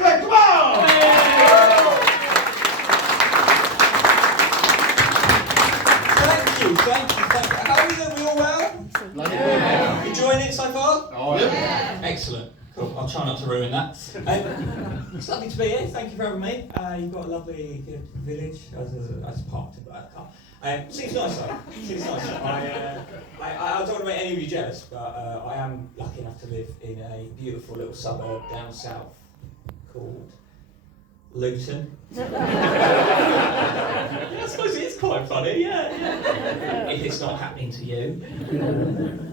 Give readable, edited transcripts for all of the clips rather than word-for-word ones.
Come on! Thank you. How are we doing? We all well? Yeah. Enjoying it so far? Oh, yeah. Excellent. Cool. I'll try not to ruin that. It's lovely to be here. Thank you for having me. You've got a lovely good village. I was parked in the car. Seems nice though. I don't want to make any of you jealous, but I am lucky enough to live in a beautiful little suburb down south called Luton. Yeah, I suppose it is quite funny, yeah. If it's not happening to you,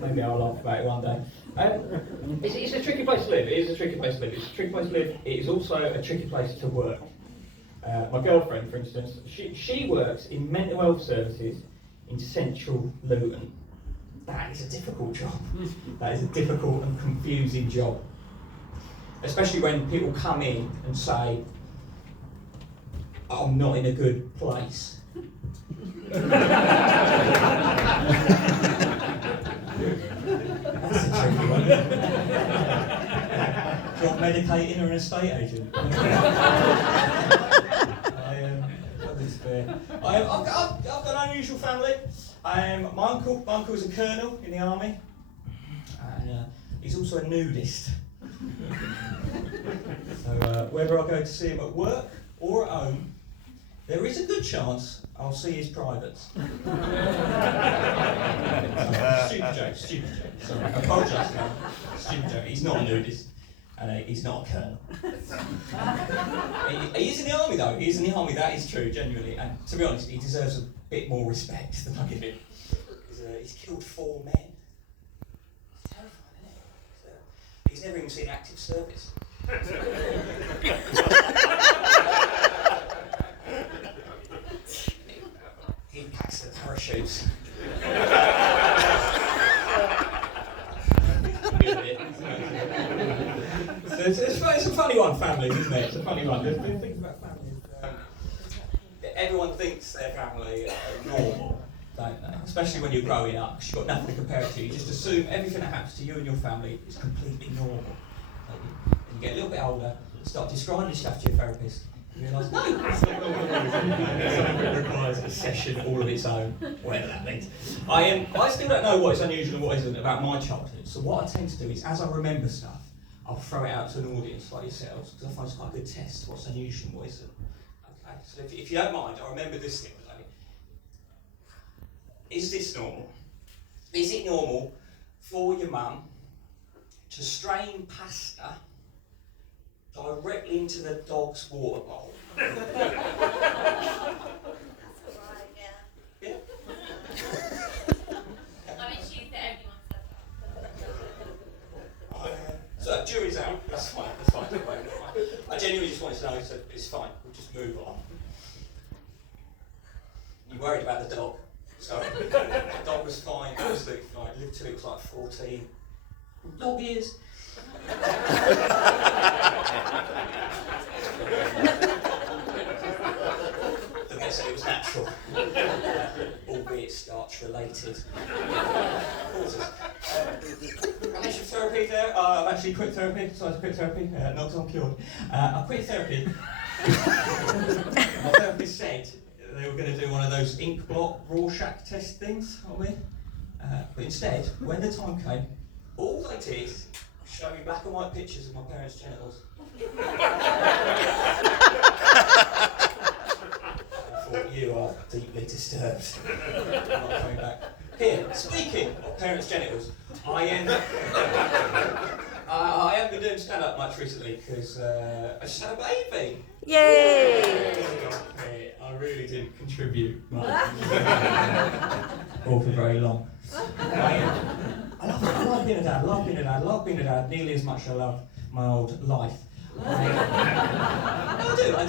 maybe I'll laugh about it one day. It's a tricky place to live. It is a tricky place to live. It's a tricky place to live. It is also a tricky place to work. My girlfriend, for instance, she works in mental health services in central Luton. That is a difficult job. That is a difficult and confusing job. Especially when people come in and say, I'm not in a good place. That's a tricky one. Job medicating or an estate agent? I've got an unusual family. My uncle is a colonel in the army, and he's also a nudist. So whether I go to see him at work or at home, there is a good chance I'll see his privates. Stupid joke. Sorry, I apologise. Stupid joke. He's not a nudist, and he's not a colonel. He is in the army though. He is in the army. That is true, genuinely. And to be honest, he deserves a bit more respect than I give him. He's killed 4 men. It's terrifying, isn't it? He's never even seen active service. He packs the parachutes. It's a funny one, families, isn't it? It's a funny one. There's things about families. Everyone thinks their family are normal, don't they? Especially when you're growing up, because you've got nothing to compare it to. You just assume everything that happens to you and your family is completely normal. And you get a little bit older, start describing stuff to your therapist. You realise, no, it requires a session all of its own, whatever that means. I still don't know what is unusual and what isn't about my childhood, so what I tend to do is, as I remember stuff, I'll throw it out to an audience like yourselves, because I find it's quite a good test what's unusual and what isn't. Okay, so if you don't mind, I remember this thing today. Is this normal? Is it normal for your mum to strain pasta directly into the dog's water bowl? That's alright, yeah. Yeah? I mean, she said everyone says that. So jury's out. That's fine. I genuinely just wanted to know, so it's fine. We'll just move on. You worried about the dog? So the dog was fine. Absolutely fine. Lived till it was like 14. Dog years. They said it was natural, albeit starch related. I mentioned therapy there. I've actually quit therapy, so I quit therapy, not till I'm cured. I quit therapy. My therapist said they were going to do one of those ink blot Rorschach test things on me. But instead, when the time came, all they did was show me black and white pictures of my parents' genitals. I thought, you are deeply disturbed. I'm not coming back. Here, speaking of parents' genitals, I haven't been doing stand-up much recently because I just had a baby. Yay! I really didn't contribute much. Or for very long. I love being a dad, love being a dad nearly as much as I love my old life. I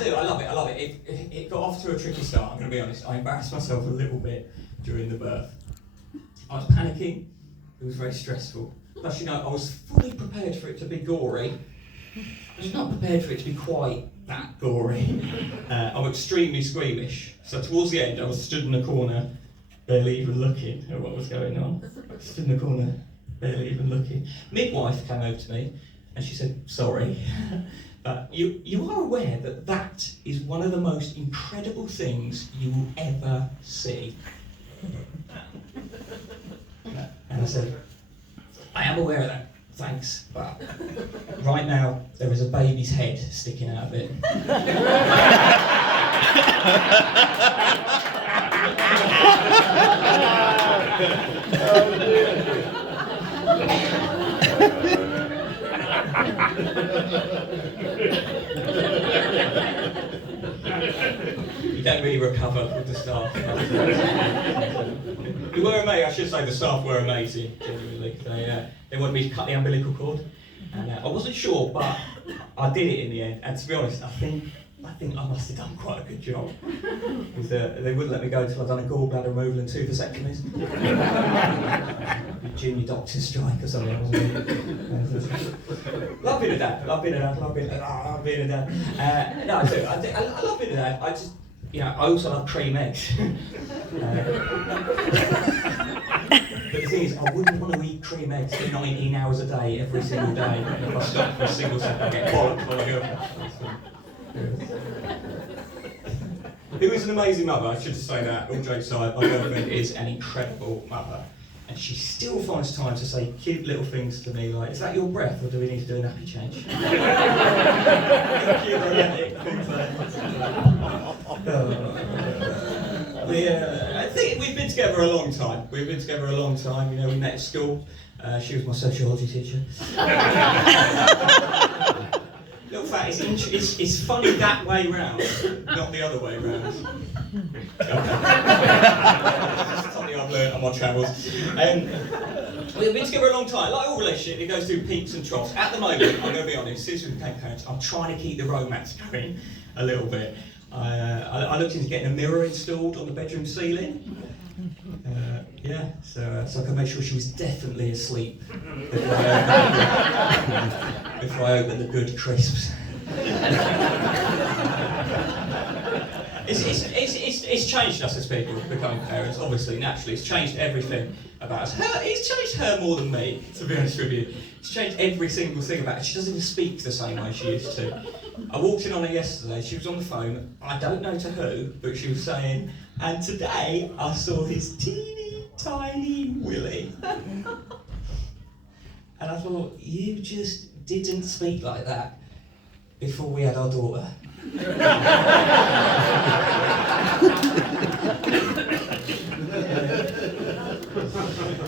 do, I love it. It got off to a tricky start, I'm going to be honest. I embarrassed myself a little bit during the birth. I was panicking, it was very stressful. Plus, I was fully prepared for it to be gory. I was not prepared for it to be quite that gory. I'm extremely squeamish, so towards the end I was stood in the corner, barely even looking at what was going on. Stood in the corner, barely even looking. Midwife came over to me and she said, sorry, You are aware that that is one of the most incredible things you will ever see. And I said, I am aware of that, thanks, but right now there is a baby's head sticking out of it. You don't really recover with the staff. We were amazing. I should say the staff were amazing. Genuinely, they wanted me to cut the umbilical cord, and I wasn't sure, but I did it in the end. And to be honest, I think I must have done quite a good job, because they wouldn't let me go until I'd done a gallbladder removal and 2 vasectomies. Junior doctor's strike or something, wasn't it? Love being a dad. Love being a dad. Love being a dad. No, I do. I love being a dad. I just, I also love cream eggs. But the thing is, I wouldn't want to eat cream eggs for 19 hours a day, every single day. And if I stop for a single second, I get bollocked by a girlfriend. Who is an amazing mother, I should say that, all jokes aside. My girlfriend is an incredible mother. And she still finds time to say cute little things to me like, is that your breath, or do we need to do a nappy change? Cute romantic things like that. I think we've been together a long time. We met at school. She was my sociology teacher. Little fact, it's funny that way round, not the other way round. It's something I've learned on my travels. We've been together a long time. Like all relationships, it goes through peaks and troughs. At the moment, I'm going to be honest, since we became parents, I'm trying to keep the romance going a little bit. I looked into getting a mirror installed on the bedroom ceiling. So I could make sure she was definitely asleep before I opened the good crisps. It's changed us as people becoming parents, obviously, naturally. It's changed everything about us. It's changed her more than me, to be honest with you. It's changed every single thing about her. She doesn't even speak the same way she used to. I walked in on her yesterday, she was on the phone, I don't know to who, but she was saying, and today I saw his teeny tiny willy. And I thought, you just didn't speak like that before we had our daughter.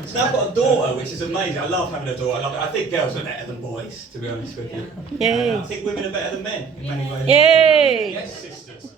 So now I've got a daughter, which is amazing. I love having a daughter. I think girls are better than boys, to be honest with you. Yay. I think women are better than men in many ways. Yay! Yes, sisters.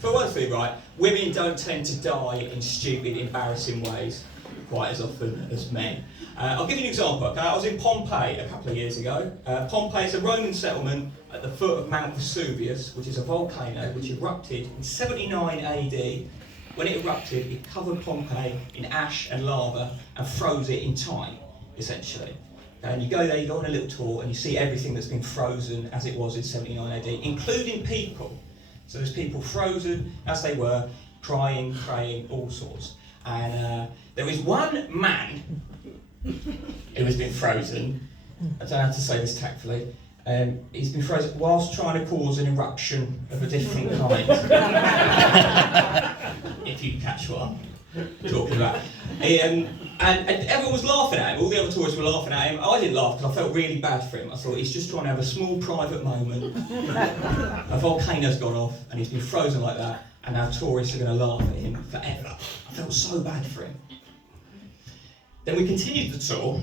For one thing, right, women don't tend to die in stupid, embarrassing ways quite as often as men. I'll give you an example, okay? I was in Pompeii a couple of years ago. Pompeii is a Roman settlement at the foot of Mount Vesuvius, which is a volcano which erupted in 79 AD. When it erupted, it covered Pompeii in ash and lava and froze it in time, essentially. And you go there, you go on a little tour, and you see everything that's been frozen as it was in 79 AD, including people. So there's people frozen as they were, crying, praying, all sorts. And there is one man who has been frozen. I don't know how to say this tactfully. He's been frozen whilst trying to cause an eruption of a different kind. If you catch what I'm talking about. And everyone was laughing at him. All the other tourists were laughing at him. I didn't laugh because I felt really bad for him. I thought he's just trying to have a small private moment. A volcano's gone off and he's been frozen like that, and now tourists are going to laugh at him forever. I felt so bad for him. Then we continued the tour,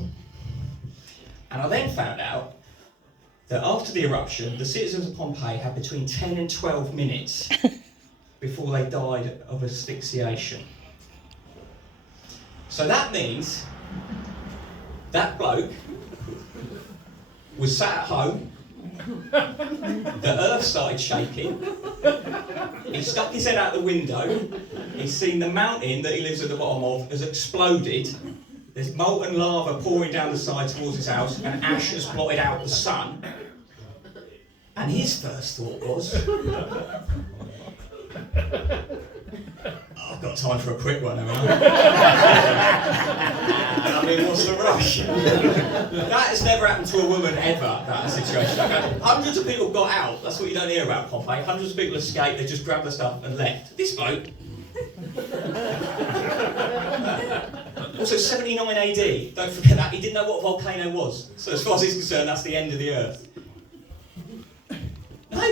and I then found out that after the eruption, the citizens of Pompeii had between 10 and 12 minutes before they died of asphyxiation. So that means that bloke was sat at home, the earth started shaking, he stuck his head out the window, he's seen the mountain that he lives at the bottom of has exploded, there's molten lava pouring down the side towards his house, and ash has blotted out the sun. And his first thought was, I've got time for a quick one, haven't I? I mean, what's the rush? That has never happened to a woman ever, that situation. Like, hundreds of people got out, that's what you don't hear about Pompeii. Hundreds of people escaped, they just grabbed the stuff and left. This bloke. Also, 79 AD, don't forget that, he didn't know what a volcano was. So as far as he's concerned, that's the end of the earth. No.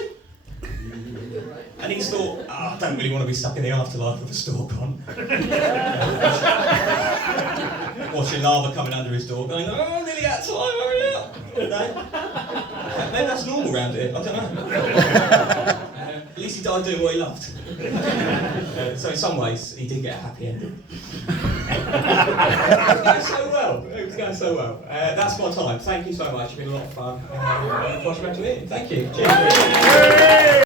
And he's thought, I don't really want to be stuck in the afterlife with a stalk on. Watching lava coming under his door, going, oh, nearly out of time, hurry up. No? Maybe that's normal around here, I don't know. At least he died doing what he loved. So in some ways, he did get a happy ending. It was going so well. It was going so well. That's my time. Thank you so much. It's been a lot of fun. Watch back to it. Thank you. Cheers.